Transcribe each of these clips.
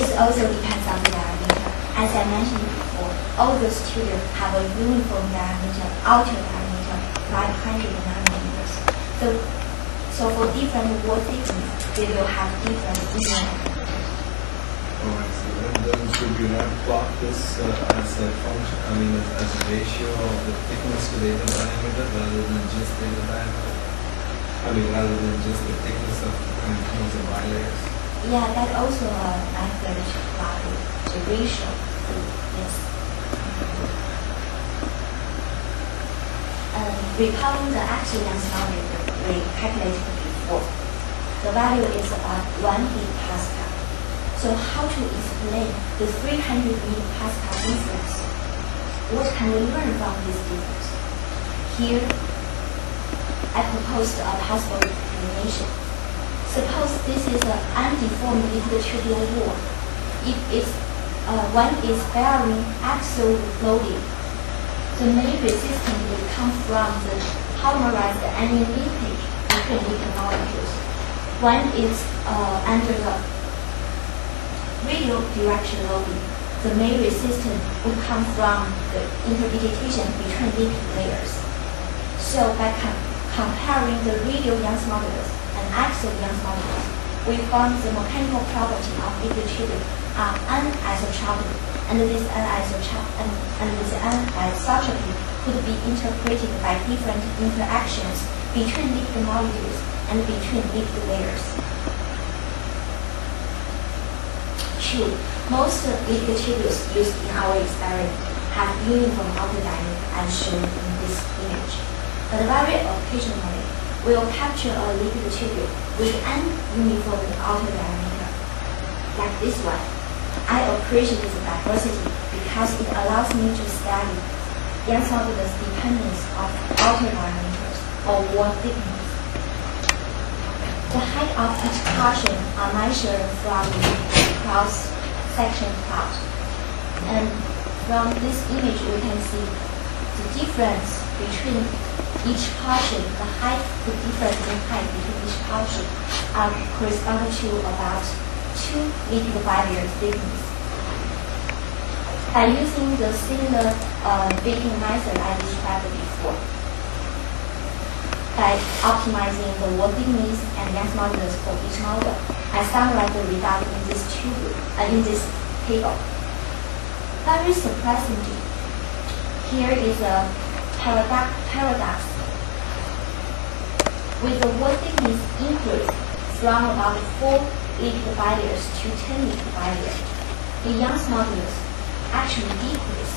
It also depends on the diameter. As I mentioned before, all those tubes have a uniform diameter, outer diameter, 500 nanometers. So for different wall thickness, they will have different inner diameter. Oh, I see. And then should you not plot this as a function, as a ratio of the thickness to the inner diameter rather than just the inner diameter? Rather than just the thickness of the bilayers? Yeah, that also a method to plot the ratio. Yes. Recalling the actual length model we calculated before, the value is about 1 gigapascal. So how to explain the 300 megapascal difference? What can we learn from this difference? Here, I proposed a possible explanation. Suppose this is an undeformed liquid tubular wall. When it's bearing axial loading, the main resistance will come from the polymerized anion linkage between liquid molecules. When it's under the radial direction loading, the main resistance will come from the interdigitation between liquid layers. So by comparing the radial Young's modulus and axial Young's modulus, we found the mechanical property of liquid tubing are anisotropic, and this anisotropy could be interpreted by different interactions between liquid molecules and between liquid layers. True, most liquid tubules used in our experiment have uniform outer diameter as shown in this image. But very occasionally, we will capture a liquid tubule with an uniform outer diameter, like this one. I appreciate the diversity because it allows me to study Young's modulus dependence of outer diameters or wall thickness. The height of each portion are measured from the cross-section plot. And from this image, we can see the difference between each portion, the difference in height between each portion correspond to about 2 liquid bilayer thickness. By using the similar baking method I described before, by optimizing the wall thickness and Young's modulus for each model, I summarize the result in this table. Very surprisingly, here is a paradox. With the wall thickness increase from about 4 liquid bilayers to 10 liquid bilayers, the Young's modulus actually decrease.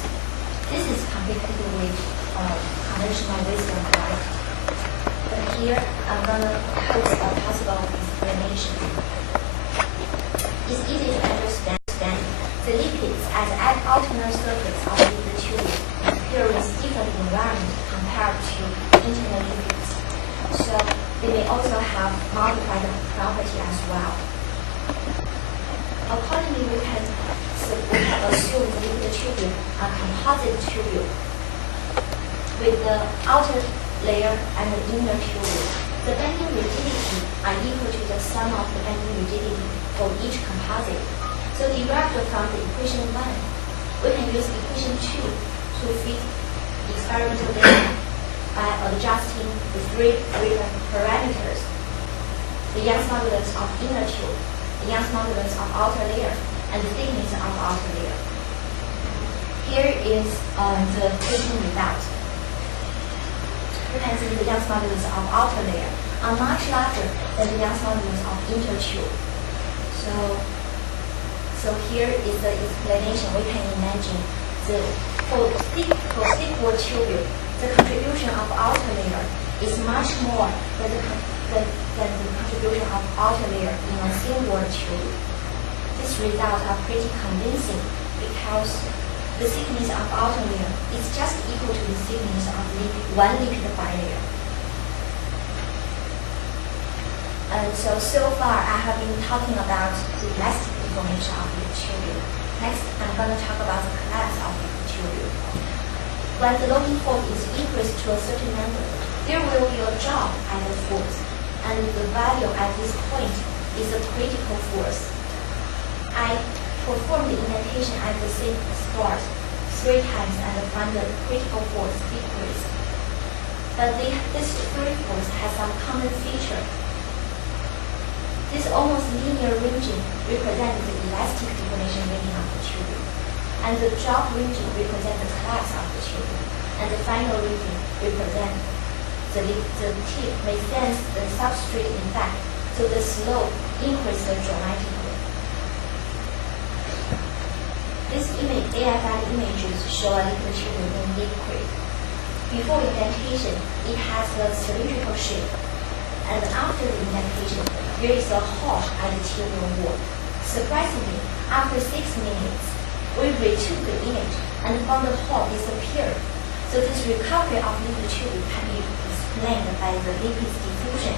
This is completely with conventional wisdom, right? But here, I'm going to put a possible explanation. It's easy to understand the liquids as an outer surface of liquid tube experience different environment compared to internal liquids. So they may also have modified property as well. Accordingly, we can assume the liquid tubule a composite tubule with the outer layer and the inner tubule. The bending rigidity are equal to the sum of the bending rigidity for each composite. So derived from the equation 1, we can use equation 2 to fit the experimental data by adjusting the 3 given parameters: the Young's modulus of inner tube, the Young's modulus of outer layer, and the thickness of outer layer. Here is the taking result. You can see the Young's modulus of outer layer are much larger than the Young's modulus of inner tube. So here is the explanation. We can imagine for thick wall tubule, the contribution of outer layer is much more than the contribution of outer layer in a thin wall tube. These results are pretty convincing because the thickness of outer layer is just equal to the thickness of one liquid bilayer. And so far I have been talking about the elastic deformation of the tubule. Next, I'm going to talk about the collapse of the tubule. When the loading force is increased to a certain number, there will be a drop at the force, and the value at this point is a critical force. I perform the indentation at the same spot 3 times and find the critical force decrease. But this 3 force has some common feature. This almost linear region represents the elastic deformation rating of the tube, and the drop region represents the collapse of the tube, and the final region represents the tip may sense the substrate effect, so the slope increases dramatically. This image, AFI images show a liquid tube in liquid. Before indentation, it has a cylindrical shape, and after the indentation, there is a hole at the tubular wall. Surprisingly, after 6 minutes, we retook the image and found the hole disappeared. So this recovery of liquid tube can be explained by the lipid diffusion